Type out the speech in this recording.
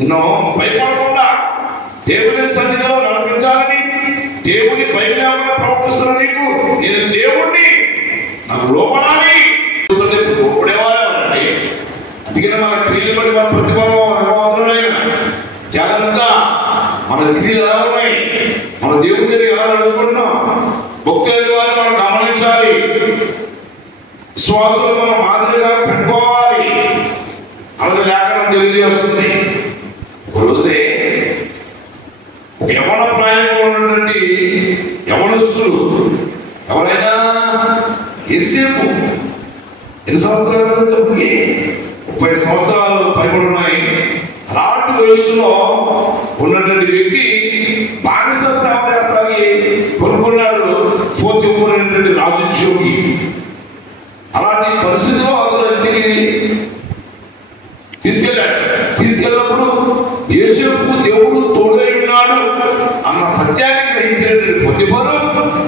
నిన్ను భయపడకుండా దేవుని సన్నిధిలో నడిపించాలని, దేవుని భయలేకుండా ప్రవర్తిస్తున్న నీకు నేను దేవుణ్ణి, నాకు లోపడాలి లోపడేవాళ్ళండి. అందుకని మన క్రియలు బట్టి మన ప్రతిఫలం జాగ్రత్త. మన క్రియలు ఎలా ఉన్నాయి, మన దేవుని మీద ఎలా నడుచుకుంటున్నాం, భక్తుల వారిని మనం గమనించాలి, విశ్వాసులు మనం మాదిరిగా పెట్టుకోవాలి. అలాగే లేఖనం తెలియజేస్తుంది. ఒకరోజే యవన ప్రాయంలో ఉన్నటువంటి యవనస్తులు ఎవరైనా ఏసేపు ఎన్ని సంవత్సరాలు, 30 సంవత్సరాలు పైబడి ఉన్నాయి. అలాంటి వయస్సులో ఉన్నటువంటి వ్యక్తి బానిస సేవ చేస్తానికి కొనుక్కున్నాడు ఫోర్తింపురు అనేటువంటి రాజుకి. అలాంటి పరిస్థితిలో అతను ఇంటికి తీసుకెళ్ళినప్పుడు యేసేపుకు దేవుడు తోడై ఉన్నాడు అన్న సత్యాన్ని గ్రహించినటువంటి పోతీఫరు